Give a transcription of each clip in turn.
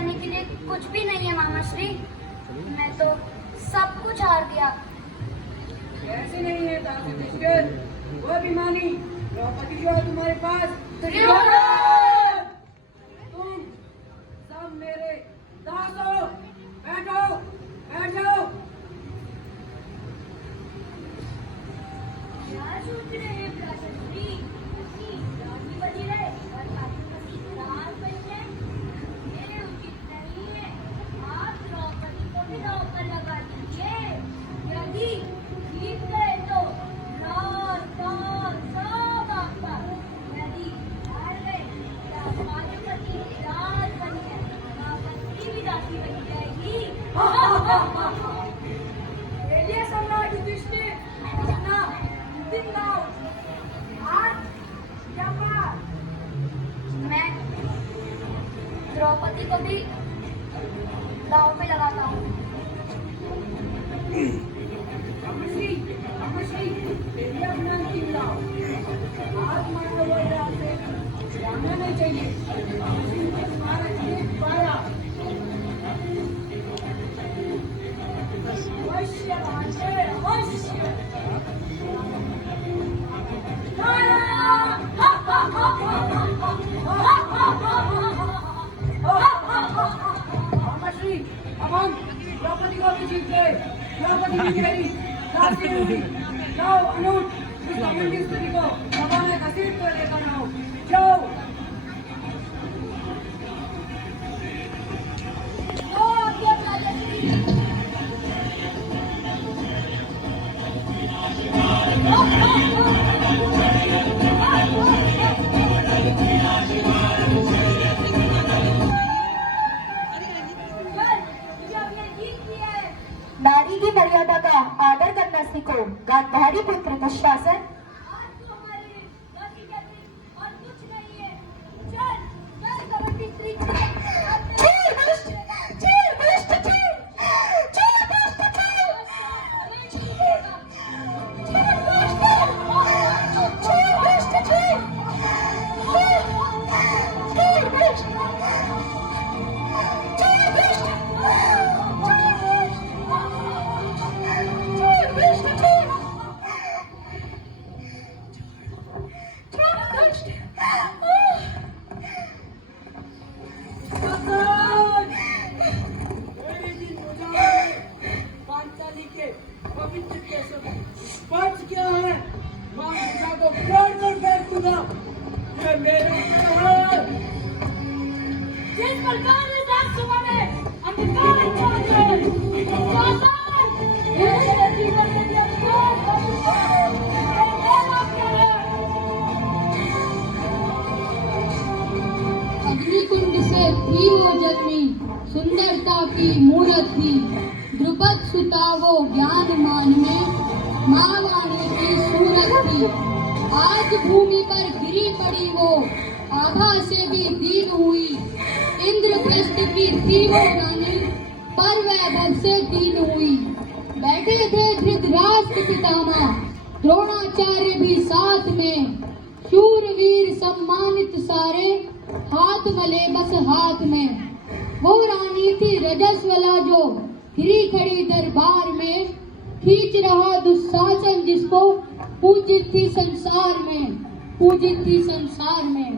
दिखाने के लिए कुछ भी नहीं है मामा श्री। मैं तो सब कुछ हार गया। ऐसे नहीं है दासी दुष्कर, वो अभिमानी द्रौपदी जो है तुम्हारे पास। दुर्योधन! तुम सब मेरे दास हो। बैठो, बैठ जाओ। क्या सोच रहे हैं प्राशस्त्री? रानी बनी रहे और राजपति राज बन जाए, ये उचित नहीं है। आप द्रौपदी को भी दांव पर लगा दीजिए। यदि जीत गए तो राज पाल सब आपका, यदि हार गए तो राजपति राज बन जाए, राजपति भी दासी बन जाएगी। ये सम्राट युधिष्ठिर अपना दिखाओ। आज क्या बात? मैं द्रौपदी को भी दांव पे लगाता हूँ। अमरश्री, तेरी अपना अंतिम दाव। आज मानो वो रात से जाना नहीं चाहिए। तुम्हारा एक पाया। अवश्य भांजे, अवश्य। अमरश्री, अब हम द्रौपदी को भी जीत गए। द्रौपदी भी मेरी दासी हुई। जाओ अनुज, इस घमंडी स्त्री को सभा में घसीट कर लेकर आओ। जाओ। नारी की मर्यादा का आदर करना सीखो। गांधारी पुत्र दुशासन। अग्निकुंड से थी वो जन्मी, सुंदरता की मूरत थी। द्रुपद सुता वो ज्ञान मान में, माँ वाणी की सूरत थी। आज भूमि पर गिरी पड़ी वो, आभा से भी दीन हुई। इंद्रप्रस्थ की थी वो रानी, पर वैभव से दीन हुई। बैठे थे धृतराष्ट्र पितामह, द्रोणाचार्य भी साथ में। शूरवीर सम्मानित सारे, हाथ मले बस हाथ में। वो रानी थी रजस्वला जो गिरी खड़ी दरबार में। खींच रहा दुशासन जिसको, पूजित थी संसार में, पूजित थी संसार में।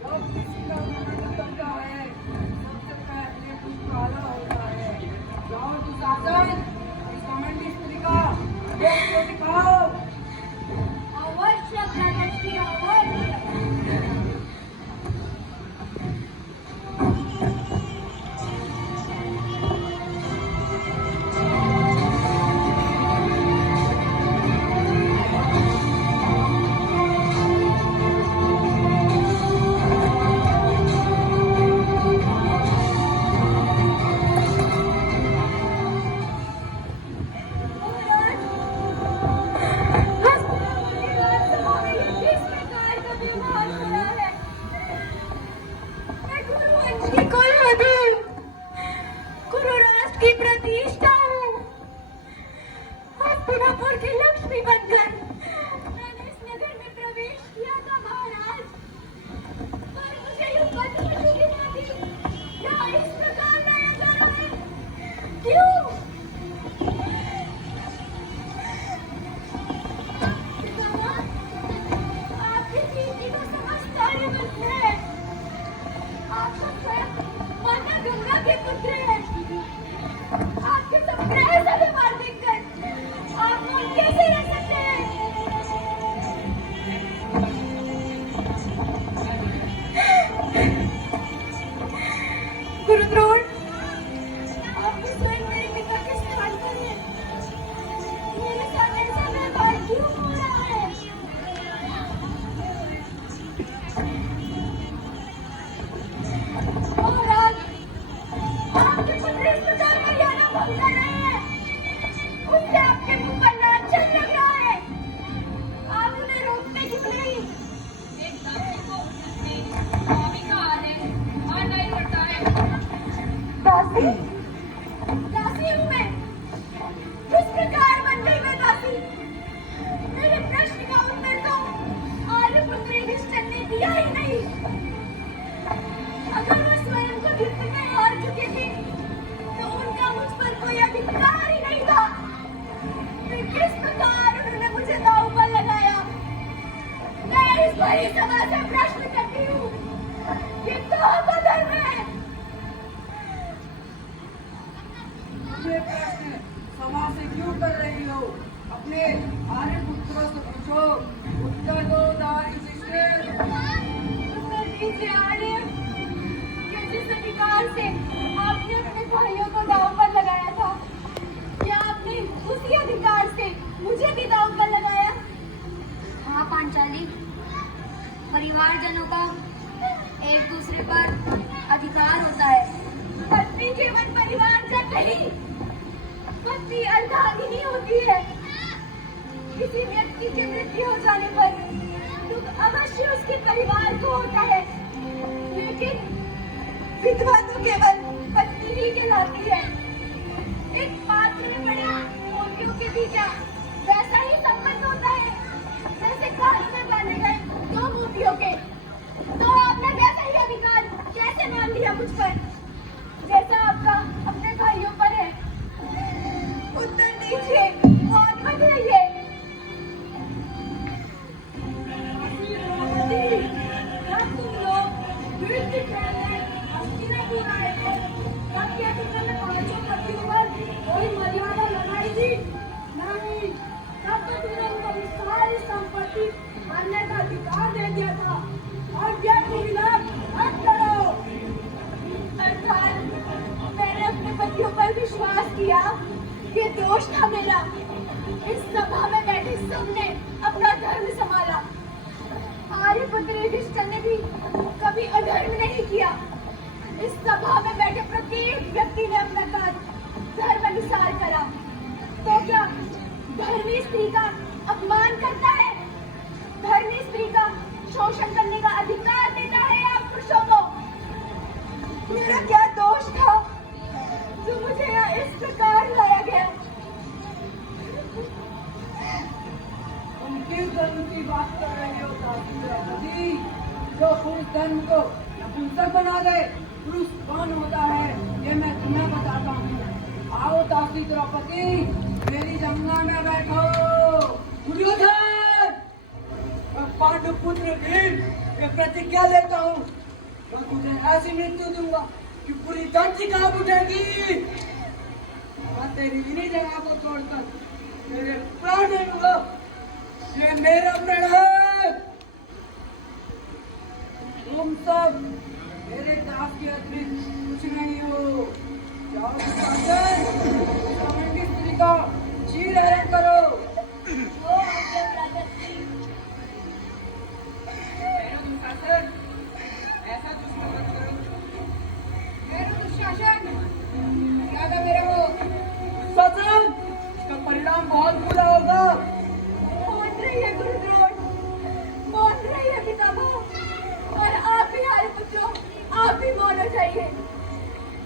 जब किसी का मन बनता है, सबसे पहले पुकारा होता है। जाओ दुशासन, इस घमंडी स्त्री का देख के दिखाओ। अवश्य प्राशस्त्री, अवश्य। गुरुद्रोण, आप स्वयं मेरे पिता के स्थान पर हैं। मेरे साथ ऐसा व्यवहार क्यों हो रहा है? महाराज, आपके पुत्र इस प्रकार मर्यादा भंग कर रहे हैं। उससे आपके मुंह पर लांछन लग रहा है। आप उन्हें रोकते क्यों नहीं? एक दासी को स्वामी का आदेश मान नहीं पड़ता है। दासी? दासी हूँ मैं। किस प्रकार बन गई मैं दासी? मेरे प्रश्न का उत्तर तो आर्यपुत्र युधिष्ठिर ने दिया ही नहीं। अगर वो स्वयं को युद्ध में हार चुके थे, तो उनका मुझ पर कोई अधिकार ही नहीं था। फिर किस प्रकार उन्होंने मुझे दांव पर लगाया? मैं इस बड़ी सभा से प्रश्न करती हूँ, ये कहाँ का धर्म है? ये प्रश्न सभा से क्यों कर रही हो? अपने आर्यपुत्रों से पूछो। उत्तर दो युधिष्ठिर। उत्तर दीजिए आर्य, कि जिस अधिकार से आपने अपने भाइयों को दांव पर लगाया था, क्या आपने उसी अधिकार से मुझे भी दांव पर लगाया? हाँ पांचाली, परिवारजनों का एक दूसरे पर अधिकार होता है। पत्नी केवल परिवारजन नहीं, पत्नी अर्धांगिनी होती है। किसी व्यक्ति की मृत्यु हो जाने पर दुख अवश्य उसके परिवार को होता है, लेकिन विधवा तो केवल पत्नी ही कहलाती है। एक पात्र में पड़े मोतियों के भी क्या वैसा ही संबंध होता है जैसे कान में बांधे गए दो मोतियों के। तो आपने वैसा ही अधिकार कैसे मान लिया मुझ पर, जैसा आपका अपने भाइयों पर है? उत्तर दीजिए और मत रहिए। जब तुम लोग युद्ध खेलने हस्तिनापुर आए थे, तब क्या तुमने पांचों पतियों पर कोई मर्यादा लगाई थी? नहीं, तब तो तुमने उनको सारी संपत्ति भरने का अधिकार दे दिया था। और व्यर्थ विलाप मत करो। अर्थात मैंने अपने पतियों पर विश्वास किया, ये दोष था मेरा। इस सभा में बैठे सबने अपना धर्म संभाला। आर्यपुत्र युधिष्ठिर ने भी कभी अधर्म नहीं किया। इस सभा में बैठे प्रत्येक व्यक्ति ने अपना कार्य धर्म अनुसार करा। तो क्या धर्मी स्त्री का अपमान करता है? धर्मी स्त्री का शोषण करने का अधिकार देता है आप पुरुषों को? मेरा क्या दोष था जो मुझे यहाँ इस प्रकार लाया गया? तुम किस धर्म की बात कर रही हो द्रौपदी? जो पुरुष धर्म को नपुंसक बना दे, पुरुष कौन होता है ये मैं तुम्हें बताता हूँ। आओ दासी द्रौपदी, मेरी जमुना में बैठो। दुर्योधन, पांडु पुत्र भीम, मैं प्रतिज्ञा लेता हूँ, मैं तुझे ऐसी मृत्यु दूंगा कि पूरी धरती कांप उठेगी। मैं तेरी इन्हीं जगह को छोड़कर मेरे प्राण दूंगा। ये मेरा प्रण है। तुम सब मेरे दास के अतिरिक्त कुछ नहीं हो। जाओ सामंडी स्त्री का चीर हरण करो। वो आज्ञा प्रागत्य। ऐसा दुश्मन मत करो। मेरा दुशासन ज्यादा मेरा हो शासन, इसका परिणाम बहुत बुरा होगा। मान रही है गुरुद्रोण, मान रही है पितामह, और आप भी आर्यपुत्रों, आप भी मौन हो जाइए।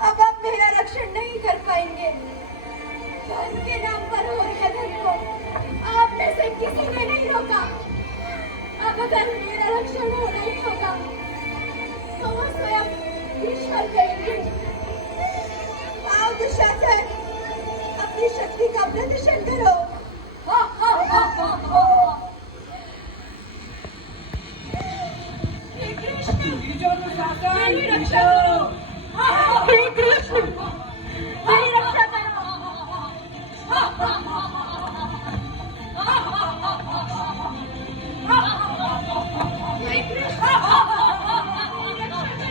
अब आप मेरा रक्षण नहीं कर पाएंगे। धर्म के नाम पर हो रहे धर्म को आप में से किसी ने नहीं रोका। अब अगर मेरा रक्षण होना ही होगा तो वो स्वयं ईश्वर करेंगे। आओ दुशासन, अपनी शक्ति का प्रदर्शन करो। हा, हा, हा, हा, हा। हे कृष्ण, मेरी रक्षा करो। हे कृष्ण, मेरी रक्षा करो। हा, हा, हा, हा, हा। हे कृष्ण, मेरी रक्षा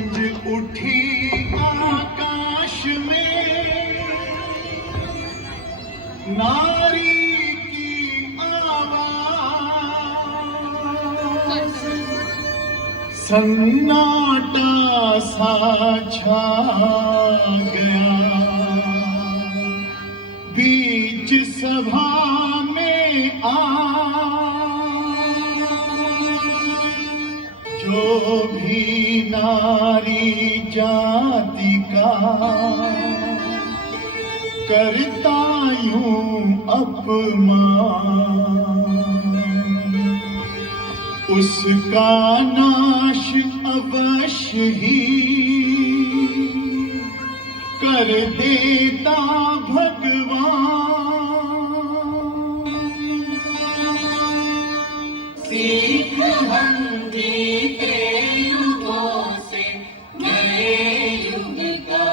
गूंज उठी आकाश में, नारी की आवाज, सन्नाटा सा छा गया बीच सभा में जो भी नारी जाति का करता यूं अपमान, उसका नाश अवश्य ही कर देता भगवान। सीख हम बीते युगों से नए युग का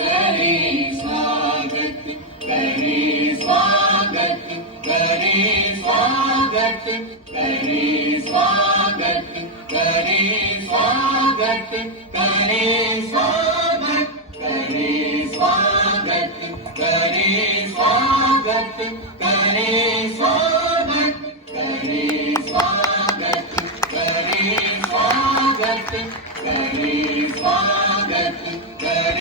करें स्वागत, करें स्वागत, करें स्वागत, करें स्वागत, करें स्वागत, करें स्वागत, करें स्वागत, करें स्वागत, करें